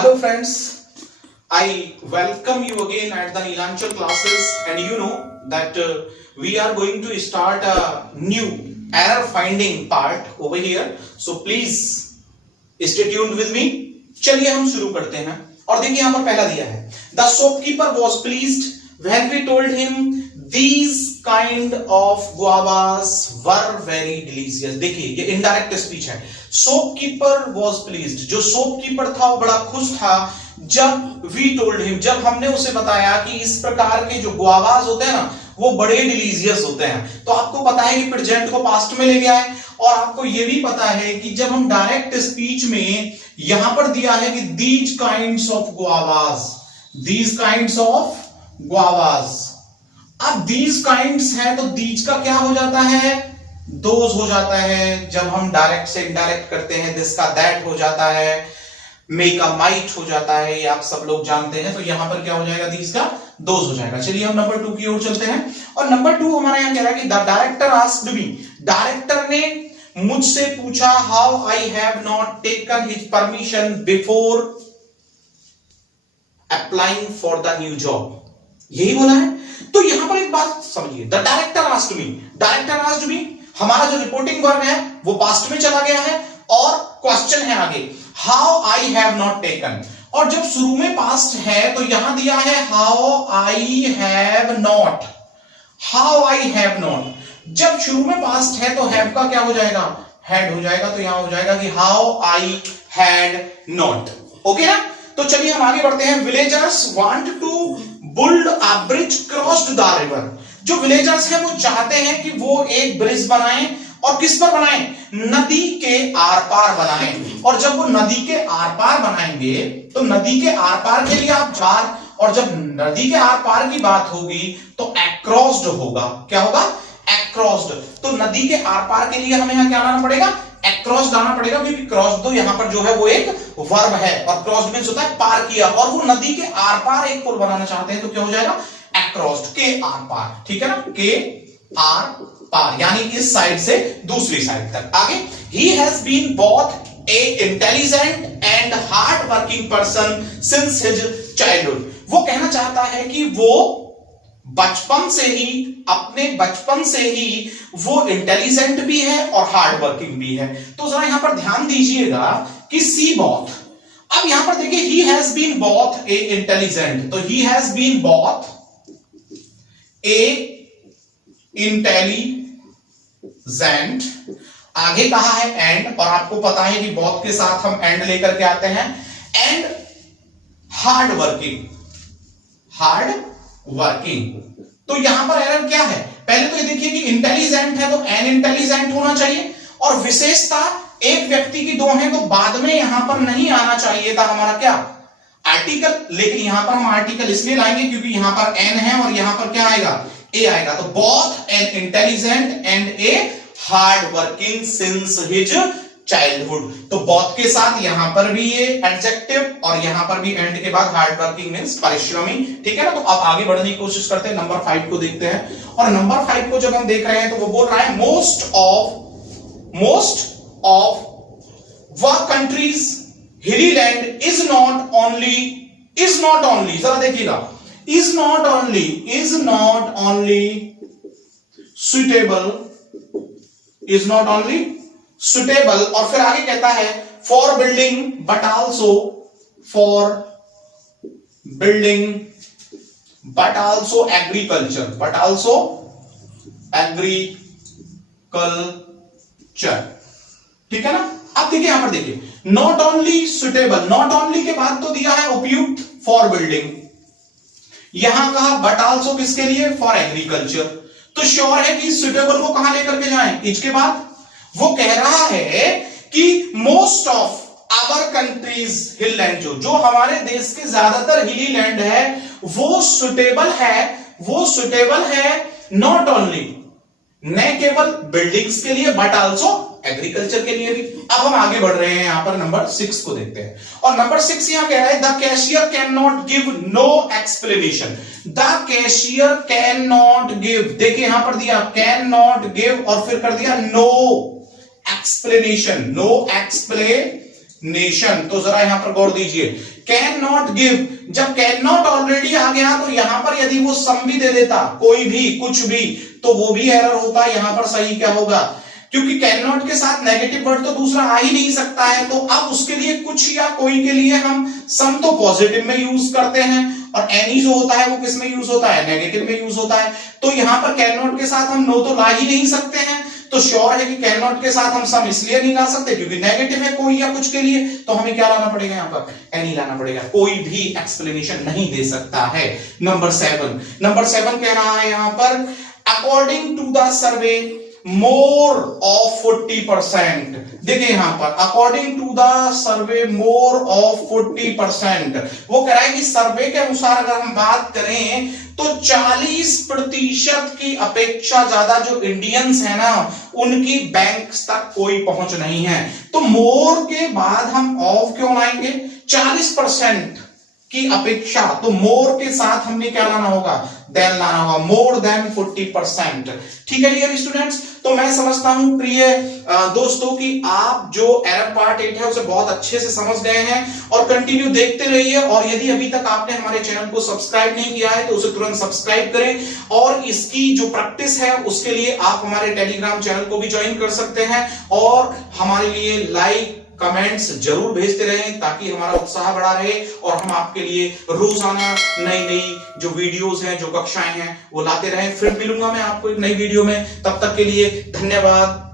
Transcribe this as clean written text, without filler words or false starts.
Hello friends, I welcome you again at the Neelanchal classes, and you know that we are going to start a new error finding part over here. So please stay tuned with me. चलिए हम शुरू करते हैं और देखिए यहां पर पहला दिया है The shopkeeper was pleased when we told him these kind of guavas were very delicious. देखिए ये इनडायरेक्ट स्पीच है. शॉपकीपर वॉज प्लीज्ड, जो शॉपकीपर था वो बड़ा खुश था जब वी टोल्ड हिम, जब हमने उसे बताया कि इस प्रकार के जो गुआवाज होते हैं ना वो बड़े डिलीजियस होते हैं. तो आपको पता है कि प्रेजेंट को पास्ट में ले गया है और आपको ये भी पता है कि जब हम डायरेक्ट स्पीच में यहां पर दिया है कि these kinds of guavas, these kinds of guavas. अब दीज काइंड्स है तो दीज का क्या हो जाता है, दोज हो जाता है. जब हम डायरेक्ट से इनडायरेक्ट करते हैं दिस का दैट हो जाता है, मे का माइट हो जाता है, ये आप सब लोग जानते हैं. तो यहां पर क्या हो जाएगा, दीज का दोज हो जाएगा. चलिए हम नंबर 2 की ओर चलते हैं और नंबर 2 हमारा यहां कह रहा है कि the director asked me, director ने मुझसे पूछा how I have not taken his permission before applying for the new job. यही बोला है. तो यहां पर एक बात समझिए, the director asked me, director asked me, हमारा जो रिपोर्टिंग वर्ब है वो पास्ट में चला गया है और क्वेश्चन है आगे how I have not taken. और जब शुरू में पास्ट है तो यहां दिया है how I have not, how I have not. जब शुरू में पास्ट है तो हैव का क्या हो जाएगा, हैड हो जाएगा. तो यहां हो जाएगा कि how I had not. Okay ना. तो चलिए हम आगे बढ़ते हैं. Villagers want to build a bridge crossed the river. जो विलेजर्स हैं वो चाहते हैं कि वो एक ब्रिज बनाएं और किस पर बनाएं, नदी के आर पार बनाएं. और जब वो नदी के आर पार बनाएंगे तो नदी के आर पार के लिए आप पार, और जब नदी के आर पार की बात होगी तो अक्रॉस्ड होगा. क्या होगा, अक्रॉस्ड. तो नदी के आर पार के लिए हमें यहां क्या लाना पड़ेगा, अक्रॉस लाना पड़ेगा, क्योंकि क्रॉस दो यहां पर जो है वो एक वर्ब है और क्रॉस मींस होता है पार किया, और वो नदी के आर पार एक पुल बनाना चाहते हैं तो क्या हो जाएगा, अक्रॉस, के आर पार. ठीक है ना, के आर पार यानी इस साइड से दूसरी साइड तक. आगे he has been both a intelligent and hard working person since his childhood. वो कहना चाहता है कि वो बचपन से ही, अपने बचपन से ही वो इंटेलिजेंट भी है और हार्ड वर्किंग भी है. तो जरा यहां पर ध्यान दीजिएगा कि सी बोथ. अब यहां पर देखिए he has been both a intelligent, तो he has been both a intelligent. आगे कहा है एंड, और आपको पता है कि बोथ के साथ हम एंड लेकर के आते हैं. And hard working, hard working. तो यहां पर एरर क्या है, पहले तो ये देखिए कि इंटेलिजेंट है तो एन इंटेलिजेंट होना चाहिए, और विशेषता एक व्यक्ति की दो है तो बाद में यहां पर नहीं आना चाहिए था हमारा क्या, आर्टिकल. लेकिन यहां पर हम आर्टिकल इसलिए लाएंगे क्योंकि यहां पर एन है और यहां पर क्या आएगा, ए आएगा. तो both an intelligent and a hard working since his childhood. तो बोथ के साथ यहां पर भी ये एडजेक्टिव और यहां पर भी एंड के बाद हार्ड वर्किंग मींस परिश्रमी. ठीक है ना. तो अब आगे बढ़ने की कोशिश करते हैं, नंबर 5 को देखते हैं. और नंबर 5 को जब हम देख रहे हैं तो वो बोल रहा है मोस्ट ऑफ व कंट्रीज हिली लैंड इज नॉट ओनली, जरा देखिएगा, इज नॉट ओनली सुटेबल, और फिर आगे कहता है for building but also agriculture. ठीक है ना. अब देखिए यहां पर देखिए not only suitable, not only के बाद तो दिया है उपयुक्त फॉर बिल्डिंग, यहां कहा बट आल्सो किसके लिए, फॉर एग्रीकल्चर. तो श्योर है कि सुटेबल को कहां लेकर के जाएं, इज के बाद. वो कह रहा है कि most of our countries hill land, जो हमारे देश के ज्यादातर हिली लैंड है वो सुटेबल है नॉट ओनली, न केवल बिल्डिंग्स के लिए बट आल्सो एग्रीकल्चर के लिए भी. अब हम आगे बढ़ रहे हैं, यहां पर नंबर 6 को देखते हैं. और नंबर 6 यहां कह रहा है the cashier can not give no explanation. The cashier can not give, देखिए यहां पर दिया कैन नॉट गिव और फिर कर दिया नो एक्सप्लेनेशन, नेशन। तो जरा यहां पर गौर दीजिए, कैन नॉट गिव, जब कैन नॉट ऑलरेडी आ गया तो यहां पर यदि वो सम भी दे देता, कोई भी कुछ भी, तो वो भी एरर होता। यहां पर सही क्या होगा, क्योंकि कैन नॉट के साथ नेगेटिव वर्ड तो दूसरा आ ही नहीं सकता है, तो अब उसके लिए कुछ या कोई के लिए हम सम तो पॉजिटिव में यूज करते हैं, और एनी जो होता है वो किस में यूज होता है, नेगेटिव में यूज होता है। तो यहां पर कैन नॉट के साथ हम नो तो ला ही नहीं सकते हैं, तो श्योर है कि कैन नॉट के साथ हम सम इसलिए नहीं ला सकते क्योंकि नेगेटिव है कोई या कुछ के लिए, तो हमें क्या लाना पड़ेगा, यहां पर एनी लाना पड़ेगा, कोई भी एक्सप्लेनेशन नहीं दे सकता है। नंबर 7 कह रहा है यहां पर, according to the survey more of 40%। देखिए यहां पर according to the survey more of 40%, वो कह रहा है कि सर्वे के अनुसार अगर हम बात करें तो 40% की अपेक्षा ज्यादा जो इंडियंस है ना, उनकी बैंक तक कोई पहुंच नहीं है। तो मोर के बाद हम ऑफ क्यों लाएंगे, 40% की अपेक्षा, तो मोर के साथ हमने क्या लाना होगा, देन लाना होगा, मोर देन 40%। ठीक है डियर स्टूडेंट्स, तो मैं समझता हूं प्रिय दोस्तों कि आप जो एरर पार्ट 8 है उसे बहुत अच्छे से समझ गए हैं, और कंटिन्यू देखते रहिए। और यदि अभी तक आपने हमारे चैनल को सब्सक्राइब नहीं किया है तो उसे तुरंत सब्सक्राइब करें, और इसकी जो प्रैक्टिस है उसके लिए आप हमारे टेलीग्राम चैनल को भी ज्वाइन कर सकते हैं, और हमारे लिए लाइक कमेंट्स जरूर भेजते रहें ताकि हमारा उत्साह बढ़ा रहे, और हम आपके लिए रोजाना नई नई जो वीडियोस हैं, जो कक्षाएं हैं, वो लाते रहें। फिर मिलूंगा मैं आपको एक नई वीडियो में, तब तक के लिए धन्यवाद।